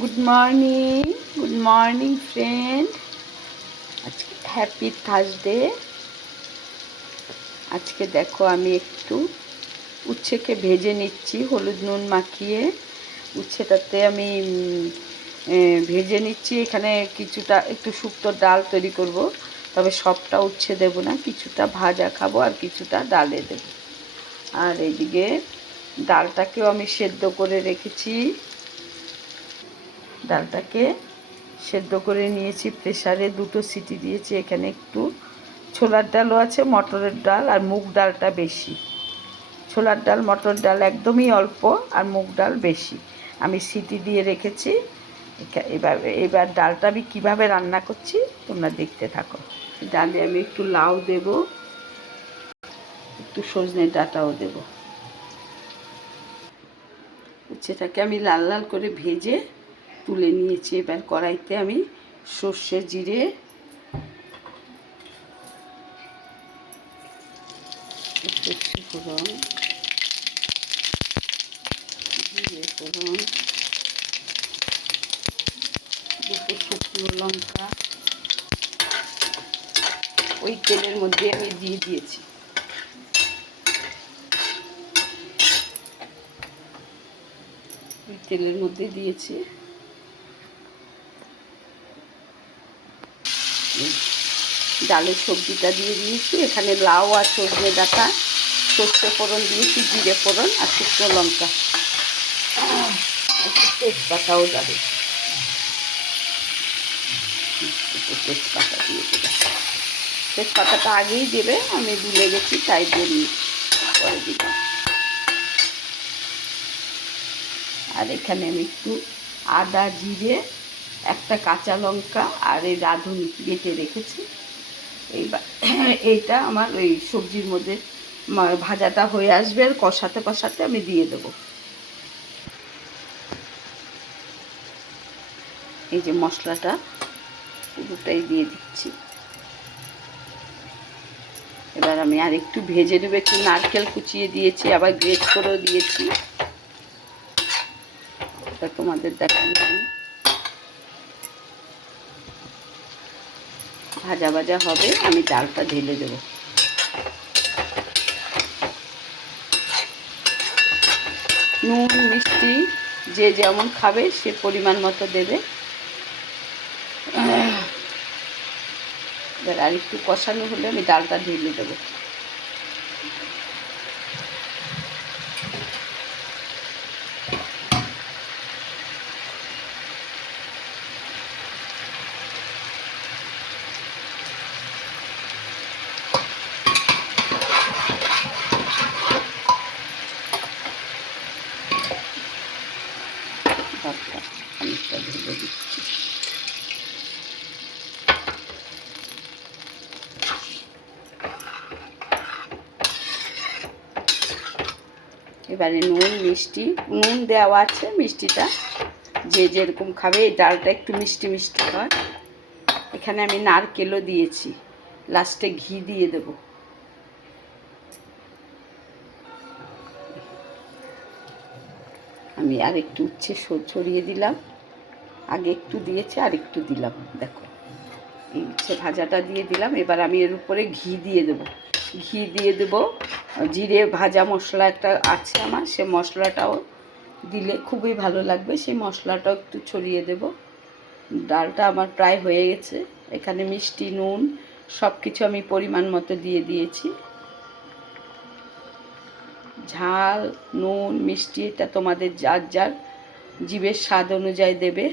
Good morning friend. আজকে happy Thursday. আজকে দেখো আমি একটু উচ্ছেকে ভেজে নিচ্ছি হলুদ নুন মাখিয়ে। উচ্ছেটাতে আমি ভেজে নিচ্ছি। এখানে কিছুটা একটু শুক্তোর ডাল তৈরি করব, তবে সবটা উচ্ছে দেব না, কিছুটা ভাজা খাবো আর কিছুটা ডালে দেব। আর এইদিকে ডালটাকেও আমি সেদ্ধ করে রেখেছি। ডালটাকে সেদ্ধ করে নিয়েছি, প্রেসারে 2টো সিটি দিয়েছি। এখানে একটু ছোলার ডালও আছে, মটরের ডাল আর মুগ ডালটা বেশি। ছোলার ডাল মটর ডাল একদমই অল্প আর মুগ ডাল বেশি। আমি সিটি দিয়ে রেখেছি। এবার ডালটা আমি কীভাবে রান্না করছি তোমরা দেখতে থাকো। ডালে আমি একটু লাউ দেব, একটু সজনে ডাঁটাও দেব। উচ্ছেটাকে আমি লাল লাল করে ভেজে তুলে নিয়েছি। এবার কড়াইতে আমি সর্ষে জিরে ফোড়ন, জিরে ফোড়ন, 2টো শুকনো লঙ্কা ওই তেলের মধ্যে আমি দিয়ে দিয়েছি। ওই তেলের মধ্যে দিয়েছি। ডালের সবজিটা দিয়ে দিয়েছি। এখানে লাউ আর সজনে ডাঁটা, সর্ষে ফোড়ন দিয়েছি, জিরে ফোড়ন আর শুকনো লঙ্কা, তেজপাতাও যাবে। তেজপাতা দিয়ে দেবে। তেজপাতাটা আগেই দেবে, আমি ভুলে গেছি তাই দিয়ে পরে দিলাম। আর এখানে আমি একটু আদা, জিরে, একটা কাঁচা লঙ্কা আর এই রাঁধুনি বেটে রেখেছি। এইটা আমার ওই সবজির মধ্যে ভাজাটা হয়ে আসবে আর কষাতে কষাতে আমি দিয়ে দেবো। এই যে মশলাটা পুরোটাই দিয়ে দিচ্ছি। এবার আমি আর একটু ভেজে নেবো। একটু নারকেল কুচিয়ে দিয়েছি, আবার গ্রেট করেও দিয়েছি। এটা তোমাদের দেখালাম। ভাজা ভাজা হবে, আমি ডালটা ঢেলে দেব। নুন মিষ্টি যে যেমন খাবে সে পরিমাণ মতো দেবে। এবার আর একটু কষানো হলে আমি ডালটা ঢেলে দেবো। ডালটা খানিকটা ঢেলে দিচ্ছি। এবারে নুন মিষ্টি, নুন দেওয়া আছে, মিষ্টিটা যে যেরকম খাবে। এই ডালটা একটু মিষ্টি মিষ্টি হয়। এখানে আমি নারকেলও দিয়েছি, লাস্টে ঘি দিয়ে দেব। আমি আর একটু উচ্ছে ছড়িয়ে দিলাম, আগে একটু দিয়েছি আর একটু দিলাম। দেখো এই উচ্ছে ভাজাটা দিয়ে দিলাম। এবার আমি এর উপরে ঘি দিয়ে দেবো। ঘি দিয়ে দেবো, জিরে ভাজা মশলা একটা আছে আমার, সে মশলাটাও দিলে খুবই ভালো লাগবে। সেই মশলাটাও একটু ছড়িয়ে দেব। ডালটা আমার প্রায় হয়ে গেছে। এখানে মিষ্টি নুন সব কিছু আমি পরিমাণ মতো দিয়ে দিয়েছি। ঝাল নুন মিষ্টি এটা তোমাদের যার যার জিভের স্বাদ অনুযায়ী দেবে।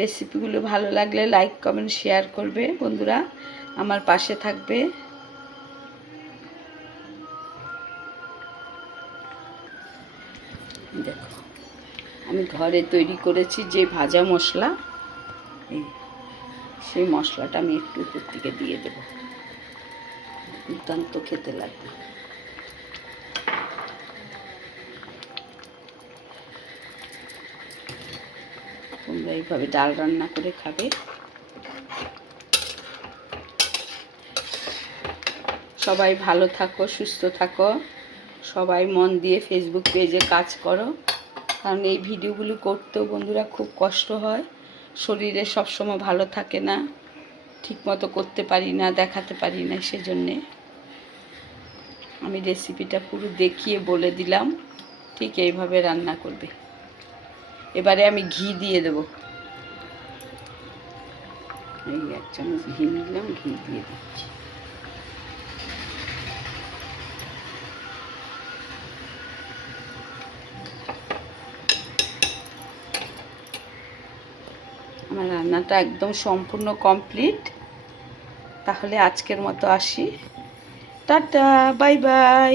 রেসিপিগুলো ভালো লাগলে লাইক কমেন্ট শেয়ার করবে বন্ধুরা, আমার পাশে থাকবে। দেখো আমি ঘরে তৈরি করেছি যে ভাজা মশলা, সেই মশলাটা আমি একটু উপর থেকে দিয়ে দেবো। দুর্দান্ত খেতে লাগবে। তোমরা এইভাবে ডাল রান্না করে খাবে। সবাই ভালো থাকো, সুস্থ থাকো। সবাই মন দিয়ে ফেসবুক পেজে কাজ করো। কারণ এই ভিডিওগুলো করতেও বন্ধুরা খুব কষ্ট হয়, শরীরে সবসময় ভালো থাকে না, ঠিকমতো করতে পারি না, দেখাতে পারি না, সেজন্যে আমি রেসিপিটা পুরো দেখিয়ে বলে দিলাম, ঠিক এইভাবে রান্না করবে। এবারে আমি ঘি দিয়ে দেব, এই 1 চামচ ঘি নিলাম, ঘি দিয়ে দিচ্ছি। আমার রান্নাটা একদম সম্পূর্ণ কমপ্লিট। তাহলে আজকের মতো আসি, টাটা, বাই বাই।